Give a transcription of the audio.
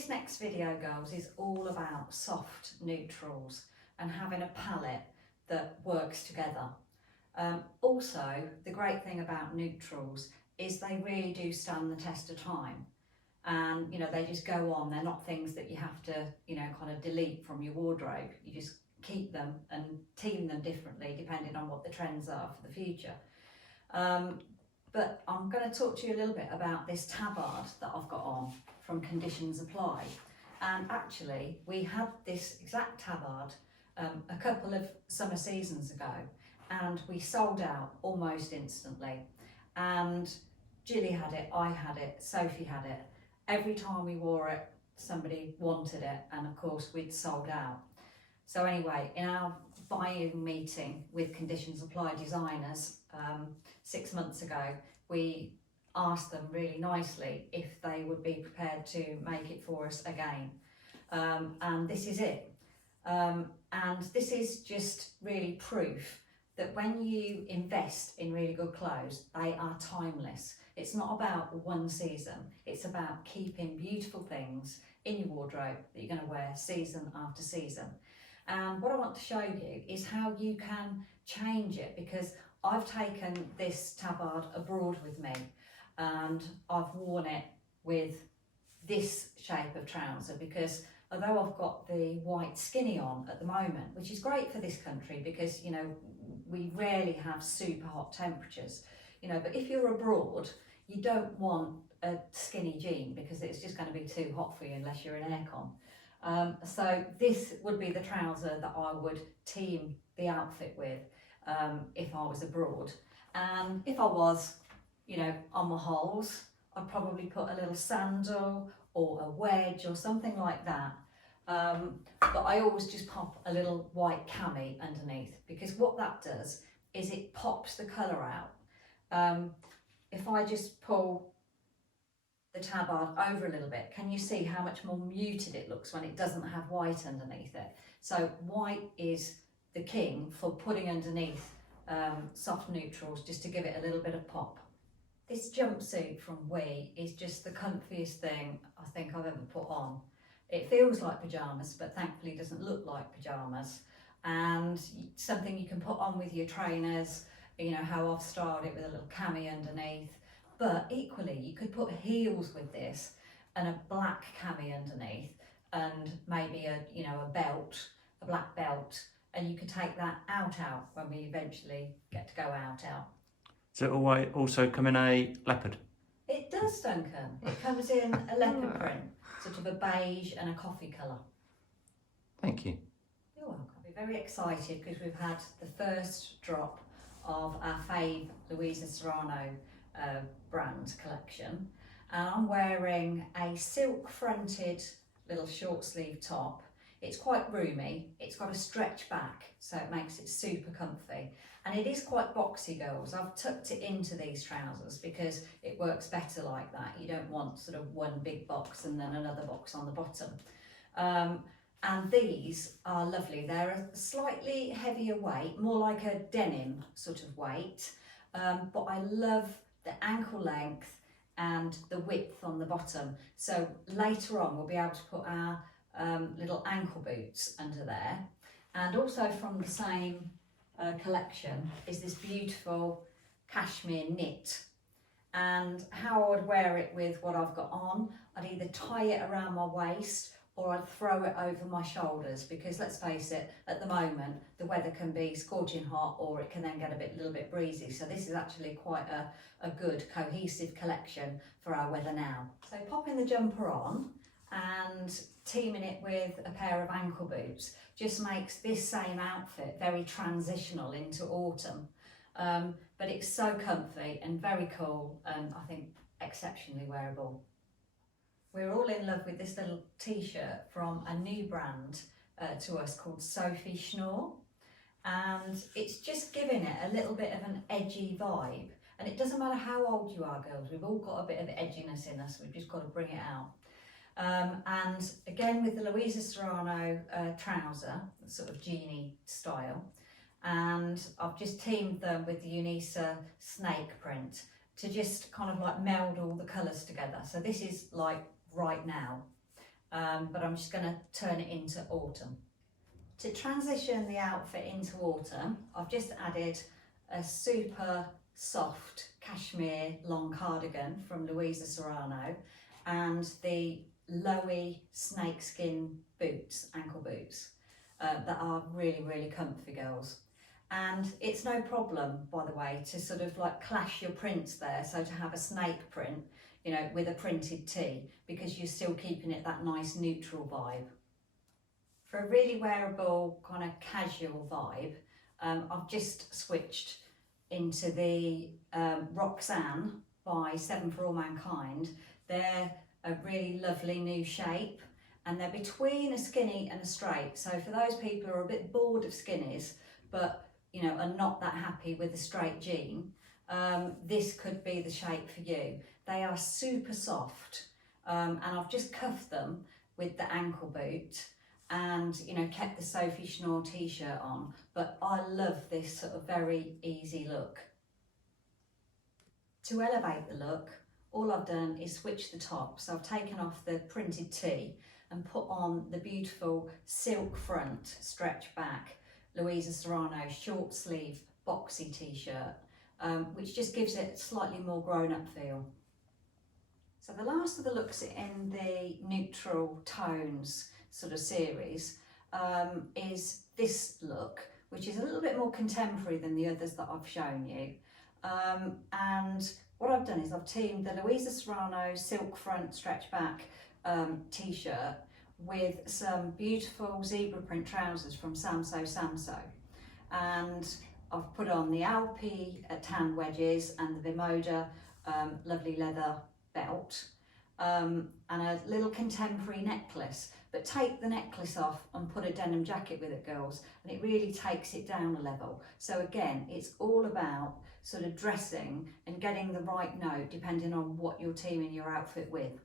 this next video, girls, is all about soft neutrals and having a palette that works together. Also, the great thing about neutrals is they really do stand the test of time. And, you know, they just go on. They're not things that you have to, you know, kind of delete from your wardrobe. You just keep them and team them differently depending on what the trends are for the future. But I'm going to talk to you a little bit about this tabard that I've got on from Conditions Apply. And actually, we had this exact tabard a couple of summer seasons ago, and we sold out almost instantly. And Jilly had it, I had it, Sophie had it. Every time we wore it, somebody wanted it, and of course we'd sold out. So anyway, in our buying meeting with Conditions Apply designers 6 months ago, we asked them really nicely if they would be prepared to make it for us again. And this is it. And this is just really proof that when you invest in really good clothes, they are timeless. It's not about one season, it's about keeping beautiful things in your wardrobe that you're going to wear season after season. And what I want to show you is how you can change it, because I've taken this tabard abroad with me and I've worn it with this shape of trouser, because although I've got the white skinny on at the moment, which is great for this country because, you know, we rarely have super hot temperatures, you know, but if you're abroad, you don't want a skinny jean because it's just going to be too hot for you unless you're in aircon. So this would be the trouser that I would team the outfit with if I was abroad. And if I was, you know, on my holes, I'd probably put a little sandal or a wedge or something like that. But I always just pop a little white cami underneath, because what that does is it pops the colour out. If I just pull the tabard over a little bit, can you see how much more muted it looks when it doesn't have white underneath it? So white is the king for putting underneath soft neutrals, just to give it a little bit of pop. This jumpsuit from Loie is just the comfiest thing I think I've ever put on. It feels like pyjamas, but thankfully doesn't look like pyjamas. And something you can put on with your trainers, you know how I've styled it with a little cami underneath. But equally, you could put heels with this and a black cami underneath, and maybe a, you know, a belt, a black belt, and you could take that out when we eventually get to go out. Does it also come in a leopard? It does, Duncan. It comes in a leopard print, sort of a beige and a coffee colour. Thank you. You're welcome. We're very excited because we've had the first drop of our fave Luisa Cerano brand collection, and I'm wearing a silk fronted little short sleeve top. It's quite roomy, it's got a stretch back so it makes it super comfy, and it is quite boxy, girls. I've tucked it into these trousers because it works better like that. You don't want sort of one big box and then another box on the bottom. And these are lovely. They're a slightly heavier weight, more like a denim sort of weight, but I love the ankle length and the width on the bottom. So later on we'll be able to put our little ankle boots under there. And also from the same collection is this beautiful cashmere knit. And how I would wear it with what I've got on, I'd either tie it around my waist or I'd throw it over my shoulders, because let's face it, at the moment the weather can be scorching hot or it can then get a little bit breezy. So this is actually quite a good cohesive collection for our weather now. So popping the jumper on and teaming it with a pair of ankle boots just makes this same outfit very transitional into autumn. But it's so comfy and very cool, and I think exceptionally wearable. We're all in love with this little t-shirt from a new brand to us called Sofie Schnoor, and it's just giving it a little bit of an edgy vibe. And it doesn't matter how old you are, girls, we've all got a bit of edginess in us, we've just got to bring it out. And again with the Luisa Cerano trouser, sort of jeany style, and I've just teamed them with the Unisa snake print to just kind of like meld all the colours together. So this is like right now, but I'm just going to turn it into autumn. To transition the outfit into autumn, I've just added a super soft cashmere long cardigan from Luisa Cerano and the Loie snakeskin boots, ankle boots, that are really, really comfy, girls. And it's no problem, by the way, to sort of like clash your prints there, so to have a snake print, you know, with a printed tee, because you're still keeping it that nice neutral vibe. For a really wearable kind of casual vibe, I've just switched into the Roxanne by 7 for All Mankind. They're a really lovely new shape, and they're between a skinny and a straight. So for those people who are a bit bored of skinnies, but you know, are not that happy with a straight jean, this could be the shape for you. They are super soft, and I've just cuffed them with the ankle boot, and you know, kept the Sofie Schnoor t-shirt on, but I love this sort of very easy look. To elevate the look, all I've done is switch the top. So I've taken off the printed tee and put on the beautiful silk front stretch back Luisa Cerano short sleeve boxy t-shirt, which just gives it a slightly more grown-up feel. So the last of the looks in the neutral tones sort of series is this look, which is a little bit more contemporary than the others that I've shown you. And what I've done is I've teamed the Luisa Cerano silk front stretch back t-shirt with some beautiful zebra print trousers from Samsoe Samsoe, and I've put on the Alpe tan wedges and the Vimoda lovely leather belt, and a little contemporary necklace. But take the necklace off and put a denim jacket with it, girls, and it really takes it down a level. So again, it's all about sort of dressing and getting the right note depending on what you're teaming your outfit with.